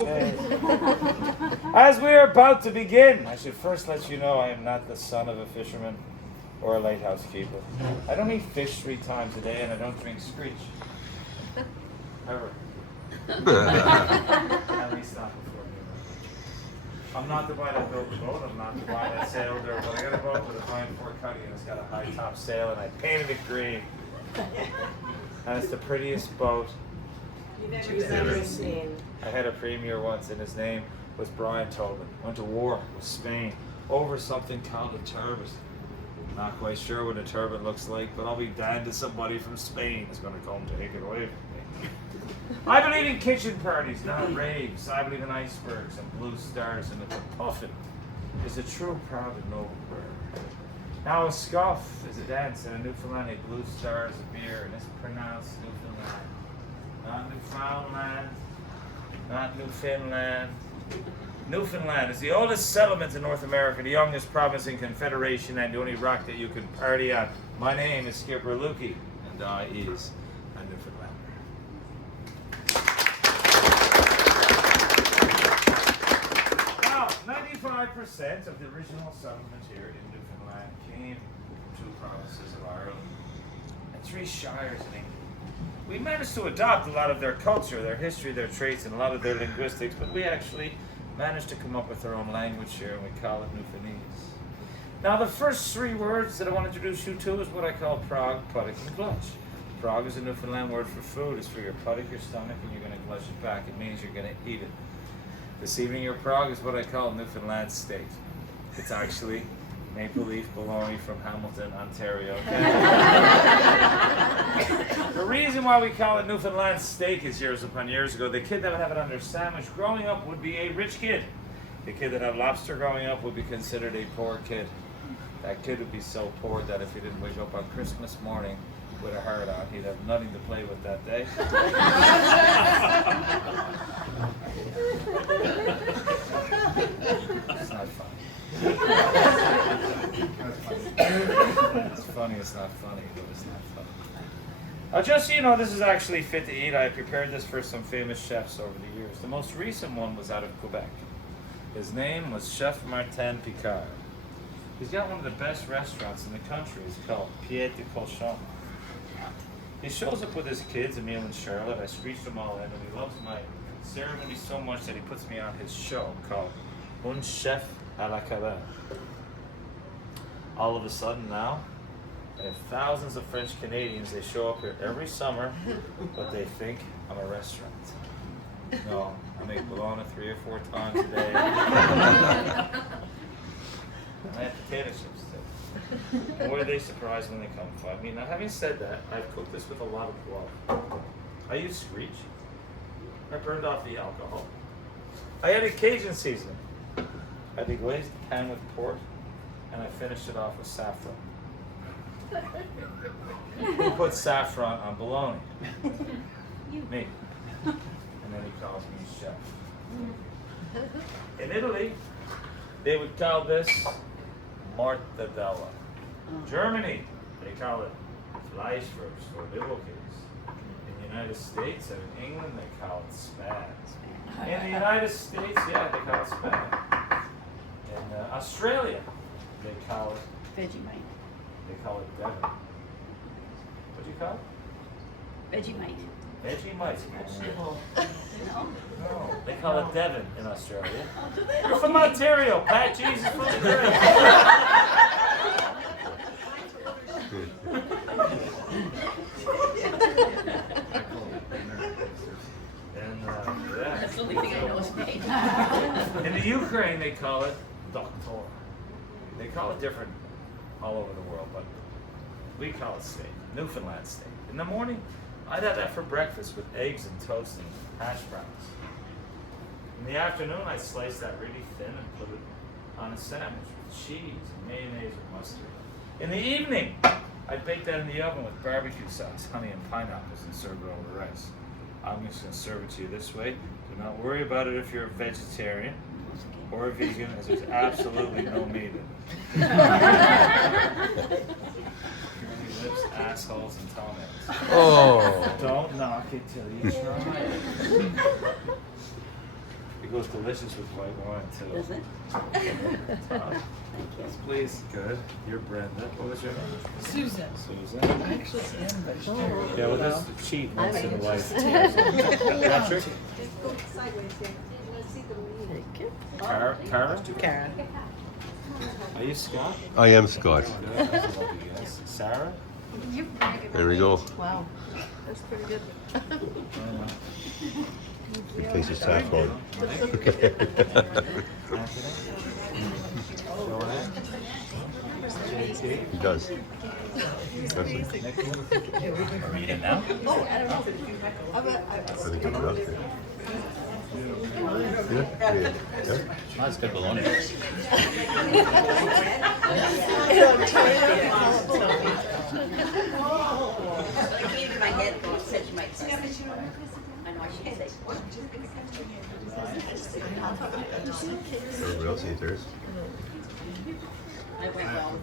Okay. As we are about to begin, I should first let you know I am not the son of a fisherman or a lighthouse keeper. I don't eat fish 3 times a day, and I don't drink screech. Ever. At least not before me. I'm not the guy that built the boat. I'm not the guy that sailed there. But I got a boat with a fine fore cutting, and it's got a high top sail, and I painted it green. And it's the prettiest boat you've ever seen. I had a premier once, and his name was Brian Tobin. Went to war with Spain over something called a turbot. Not quite sure what a turbot looks like, but I'll be damned if somebody from Spain is going to come to take it away from me. I believe in kitchen parties, not raves. I believe in icebergs and blue stars, and a puffin is a true, proud, and noble bird. Now a scuff is a dance, and a Newfoundland, a blue star is a beer, and it's pronounced Newfoundland. Not Newfoundland, not Newfoundland. Newfoundland is the oldest settlement in North America, the youngest province in Confederation, and the only rock that you can party on. My name is Skipper Lukey, and I is a Newfoundlander. Now, 95% of the original settlement here in Newfoundland came from 2 provinces of Ireland and 3 shires in England. We managed to adopt a lot of their culture, their history, their traits, and a lot of their linguistics, but we actually managed to come up with our own language here, and we call it Newfoundlandese. Now, the first 3 words that I want to introduce you to is what I call prog, puddock, and glutch. Prog is a Newfoundland word for food. It's for your puddock, your stomach, and you're going to glutch it back. It means you're going to eat it. This evening, your prog is what I call Newfoundland steak. It's actually maple leaf bologna from Hamilton, Ontario. The reason why we call it Newfoundland steak is years upon years ago, the kid that would have it on their sandwich growing up would be a rich kid. The kid that had lobster growing up would be considered a poor kid. That kid would be so poor that if he didn't wake up on Christmas morning with a heart on, he'd have nothing to play with that day. It's not funny. It's funny, it's not funny, but it's not funny. Just so you know, this is actually fit to eat. I prepared this for some famous chefs over the years. The most recent one was out of Quebec. His name was Chef Martin Picard. He's got one of the best restaurants in the country. It's called Pied de Cochon. He shows up with his kids, Emile and Charlotte. I screeched them all in, and he loves my ceremony so much that he puts me on his show called Un Chef à la Cabane. All of a sudden now, I have thousands of French Canadians. They show up here every summer, but they think I'm a restaurant. No, I make bologna 3 or 4 times a day. And I have potato chips too. And boy, are they surprised when they come find me. Now, having said that, I've cooked this with a lot of love. I used screech. I burned off the alcohol. I added Cajun seasoning. I deglazed the pan with port, and I finished it off with saffron. Who put saffron on bologna? Me. And then he calls me chef. In Italy, they would call this mortadella. Germany, they call it Fleischwurst or Leberkäse. In the United States and in England, they call it spag. In the United States, yeah, they call it spag. In Australia, they call it Vegemite. They call it Devon. What do you call it? Vegemite. Vegemite. No. No, they call it Devon in Australia. You're from Ontario, Pat. Jesus from the grave. And That's the only thing I know is name. in the Ukraine, they call it Doktor. They call it different all over the world, but we call it steak, Newfoundland steak. In the morning, I'd have that for breakfast with eggs and toast and hash browns. In the afternoon, I'd slice that really thin and put it on a sandwich with cheese and mayonnaise or mustard. In the evening, I'd bake that in the oven with barbecue sauce, honey, and pineapples and serve it over rice. I'm just going to serve it to you this way. Do not worry about it if you're a vegetarian or a vegan, as there's absolutely no meat in it. Lips, assholes, and toenails. Oh. Don't knock it till you try it. It goes delicious with white wine too. Does it? Thank you. Please, good. You're Brenda. What was your name? Susan. Susan. I actually am vegetarian. Yeah, well, just cheat once in a life. Patrick? Thank you. Kara? Karen. Are you Scott? I am Scott. Yes. Sarah? There we go. Wow. That's pretty good. It tastes of saffron. Anthony? Joanne? JT? He does. That's it. Are we in now? I think it's enough. Yeah. That's good bologna. I came to my head and said she might say. I know I should say. Everybody else eat theirs. I went well with